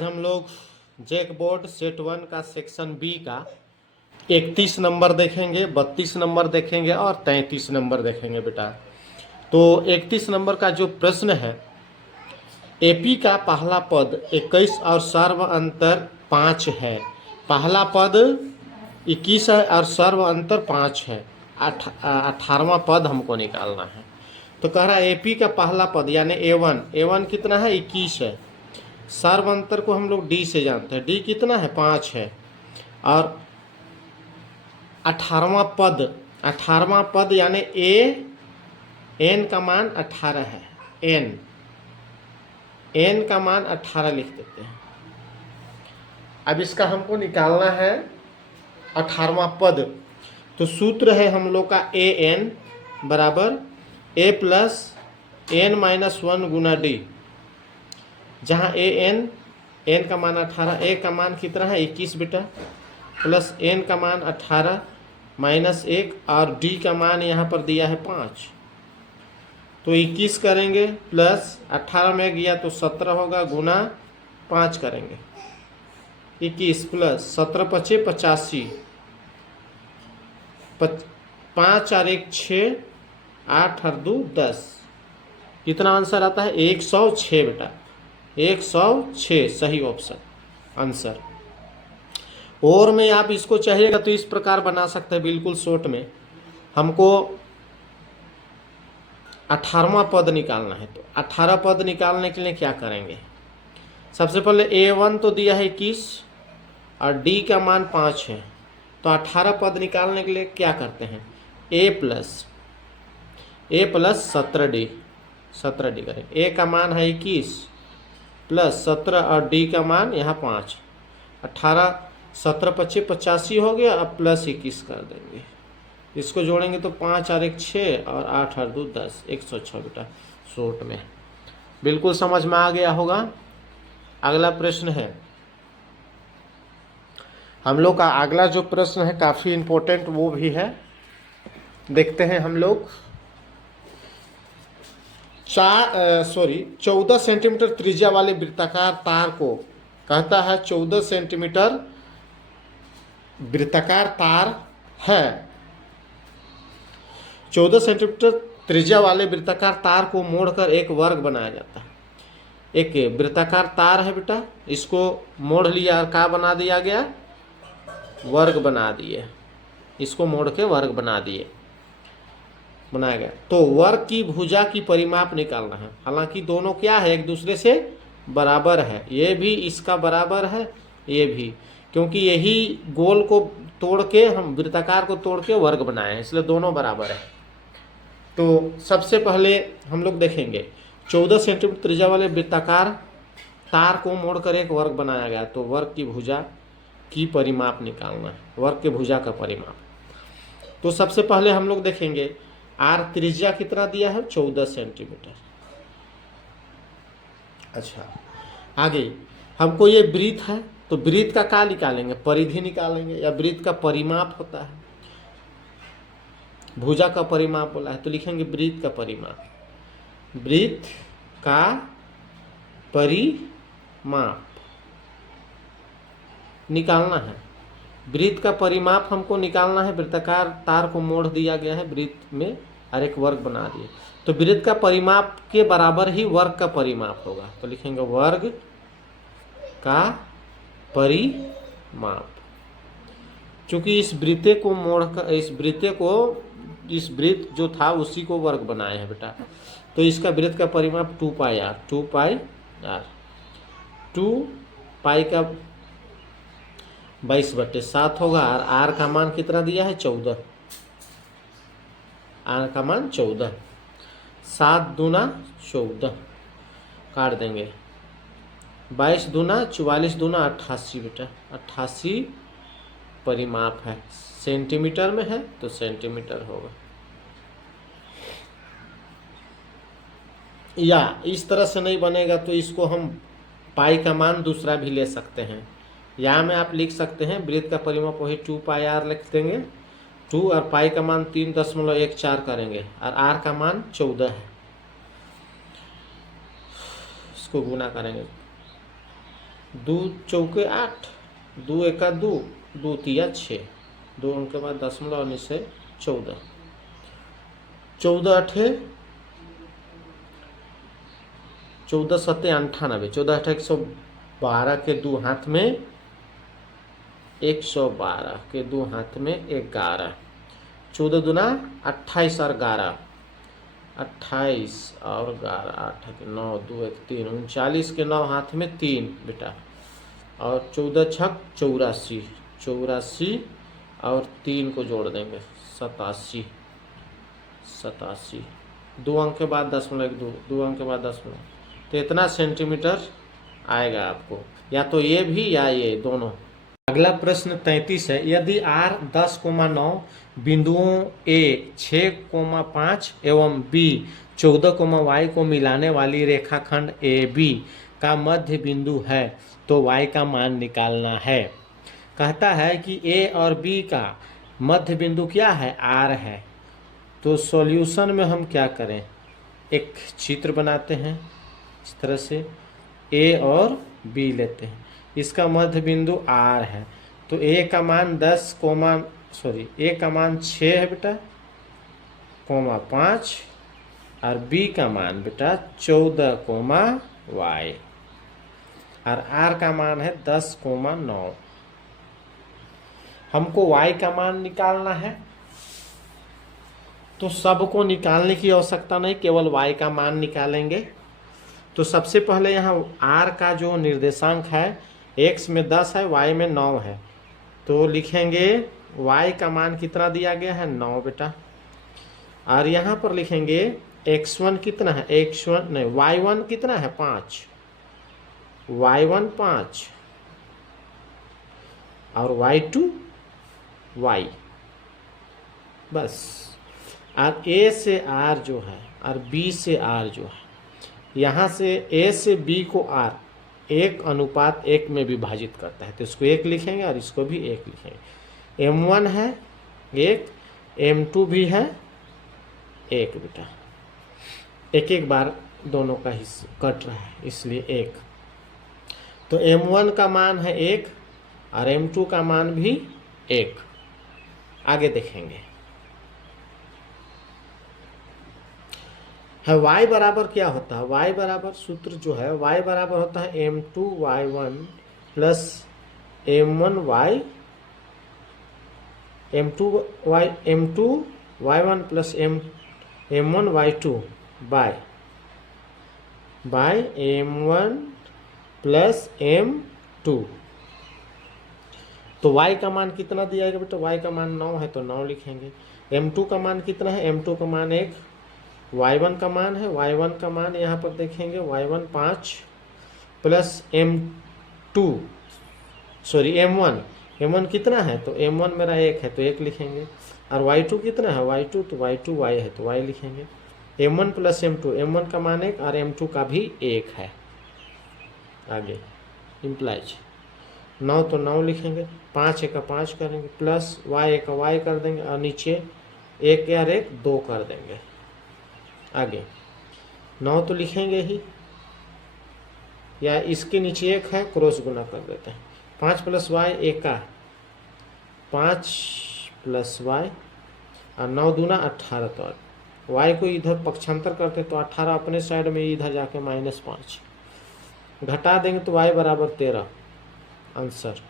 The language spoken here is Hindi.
हम लोग जैक बोर्ड सेट 1 का सेक्शन बी का 31 नंबर देखेंगे, 32 नंबर देखेंगे और 33 नंबर देखेंगे बेटा। तो 31 नंबर का जो प्रश्न है, एपी का पहला पद 21 और सर्व अंतर 5 है। पहला पद 21 है और सर्व अंतर 5 है। 18वां पद हमको निकालना है। तो कह रहा है एपी का पहला पद यानी ए वन कितना है, 21 है। सर्व अंतर को हम लोग डी से जानते हैं, डी कितना है, 5 है। और 18वां पद यानी एन का मान 18 है। एन का मान 18 लिख देते हैं। अब इसका हमको निकालना है 18वां पद। तो सूत्र है हम लोग का ए एन बराबर ए प्लस एन माइनस 1 गुना डी, जहाँ एन का मान 18, ए का मान कितना है 21 बेटा, प्लस एन का मान 18 माइनस 1 और डी का मान यहाँ पर दिया है 5। तो 21 करेंगे प्लस 18 में गया तो 17 होगा, गुना 5 करेंगे 21 प्लस 17 पचे 85, 5 और 1 6, 8 और 2 10। कितना आंसर आता है, 106 बेटा, 106 सही ऑप्शन आंसर। और में आप इसको चाहिएगा तो इस प्रकार बना सकते हैं, बिल्कुल शॉर्ट में। हमको 18वां पद निकालना है, तो 18 पद निकालने के लिए क्या करेंगे, सबसे पहले ए1 तो दिया है 21 और डी का मान 5 है। तो 18 पद निकालने के लिए क्या करते हैं, ए प्लस 17 डी करें। ए का मान है 21 प्लस 17 और डी का मान यहाँ 5, 18 17 25 85 हो गया। अब प्लस 21 कर देंगे, इसको जोड़ेंगे तो 5 और 1 6 और 8 और 2 10, 106 बेटा शॉर्ट में। बिल्कुल समझ में आ गया होगा। अगला प्रश्न है हम लोग का, अगला जो प्रश्न है काफ़ी इम्पोर्टेंट वो भी है, देखते हैं हम लोग। 14 सेंटीमीटर त्रिज्या वाले वृत्ताकार तार को कहता है, 14 सेंटीमीटर वृत्ताकार तार है। 14 सेंटीमीटर त्रिज्या वाले वृत्ताकार तार को मोड़कर एक वर्ग बनाया जाता है। एक वृत्ताकार तार है बेटा, इसको मोड़ लिया और क्या बना दिया गया, वर्ग बना दिए। इसको मोड़ के वर्ग बनाया गया। तो वर्ग की भुजा की परिमाप निकालना है। हालांकि दोनों क्या है, एक दूसरे से बराबर है। ये भी इसका बराबर है, ये भी, क्योंकि यही गोल को तोड़ के हम वृत्ताकार को तोड़ के वर्ग बनाए हैं, इसलिए दोनों बराबर है। तो सबसे पहले हम लोग देखेंगे 14 सेंटीमीटर त्रिज्या वाले वृत्ताकार तार को मोड़कर एक वर्ग बनाया गया। तो वर्ग की भुजा की परिमाप निकालना है, वर्ग के भुजा का परिमाप। तो सबसे पहले हम लोग देखेंगे आर त्रिज्या कितना दिया है, 14 सेंटीमीटर। अच्छा, आगे हमको ये वृत्त है, तो वृत्त का क्या निकालेंगे, परिधि निकालेंगे, या वृत्त का परिमाप होता है, भुजा का परिमाप बोला है तो लिखेंगे वृत्त का परिमाप। वृत्त का परिमाप निकालना है। वृत्त का परिमाप हमको निकालना है। वृत्ताकार तार को मोड़ दिया गया है वृत्त में और एक वर्ग बना दिए, तो वृत्त का परिमाप के बराबर ही वर्ग का परिमाप होगा। तो लिखेंगे वर्ग का परिमाप। चूंकि इस वृत्त को मोड़कर इस वृत्त जो था उसी को वर्ग बनाए हैं बेटा, तो इसका वृत्त का परिमाप 2 पाई आर, 2 पाई का 22/7 होगा। और आर का मान कितना दिया है, 14, आर का मान 14, 7 दूना 14 काट देंगे, 22 दूना 44 दूना 88 बेटा, 88 परिमाप है। सेंटीमीटर में है तो सेंटीमीटर होगा। या इस तरह से नहीं बनेगा तो इसको हम पाई का मान दूसरा भी ले सकते हैं। यहाँ में आप लिख सकते हैं वृत्त का परिमाप वही 2 पाई आर लिख देंगे, 2 और पाई का मान 3.14 करेंगे और आर का मान 14 है, इसको गुना करेंगे दो चौके 8, 2 एका 2, 2 तिया 6, 2 अंक के बाद दशमलव और नीचे 14, 14 अठे 14 सत्ते 98, 14 अठे 112 के 2 हाथ में 112 के 2 हाथ में 11, 14 दूना 28 और 11, 28 और 11, 8 के 9, 2 1 3, 39 के 9 हाथ में 3 बेटा, और 14 छक 84, 84 और 3 को जोड़ देंगे 87, 87, 2 अंक के बाद दशमलव 2, 2 अंक के बाद दशमलव, तो इतना सेंटीमीटर आएगा आपको, या तो ये भी या ये दोनों। अगला प्रश्न 33 है, यदि r 10,9 बिंदुओं a 6,5 एवं b 14, y को मिलाने वाली रेखाखंड AB का मध्य बिंदु है तो y का मान निकालना है। कहता है कि a और b का मध्य बिंदु क्या है, r है। तो सॉल्यूशन में हम क्या करें, एक चित्र बनाते हैं इस तरह से, a और b लेते हैं, इसका मध्य बिंदु r है, तो a का मान 6 है बेटा, 5, और b का मान बेटा 14, y, और r का मान है 10,9। हमको y का मान निकालना है, तो सबको निकालने की आवश्यकता नहीं, केवल y का मान निकालेंगे। तो सबसे पहले यहाँ r का जो निर्देशांक है, x में 10 है, y में 9 है, तो लिखेंगे y का मान कितना दिया गया है, 9 बेटा, और यहाँ पर लिखेंगे x1 कितना है, x1 नहीं y1 कितना है, 5, y1 5, और y2 y, बस। और a से r जो है और b से r जो है, यहाँ से a से b को r 1:1 में विभाजित करता है, तो इसको 1 लिखेंगे और इसको भी 1 लिखेंगे। m1 है 1, m2 भी है 1 बेटा, एक एक बार दोनों का हिस्सा कट रहा है इसलिए 1, तो m1 का मान है 1 और m2 का मान भी 1। आगे देखेंगे है y बराबर क्या होता है, y बराबर सूत्र जो है, y बराबर होता है m2y1 plus m1y, m2y1 plus m1y2 bye m1 plus m2। तो y का मान कितना दिया गया बेटा, y का मान 9 है तो 9 लिखेंगे। m2 का मान कितना है, m2 का मान 1, y1 का मान है, y1 का मान यहाँ पर देखेंगे y1 5 प्लस m1 कितना है, तो m1 मेरा 1 है तो 1 लिखेंगे, और y2 कितना है, y2 तो y2 y है तो y लिखेंगे। m1 प्लस m2, m1 का मान 1 और m2 का भी 1 है। आगे इम्प्लाइज 9 तो 9 लिखेंगे, 5 1 का 5 करेंगे, प्लस y 1 का y कर देंगे, और नीचे 1 और 1 2 कर देंगे। आगे 9 तो लिखेंगे ही, या इसके नीचे 1 है क्रॉस गुना कर देते हैं, 5 प्लस y 1 का 5 प्लस y, और 9 दूना 18, तो y को इधर पक्षांतर करते तो 18 अपने साइड में, इधर जाके -5 घटा देंगे तो y बराबर 13 आंसर।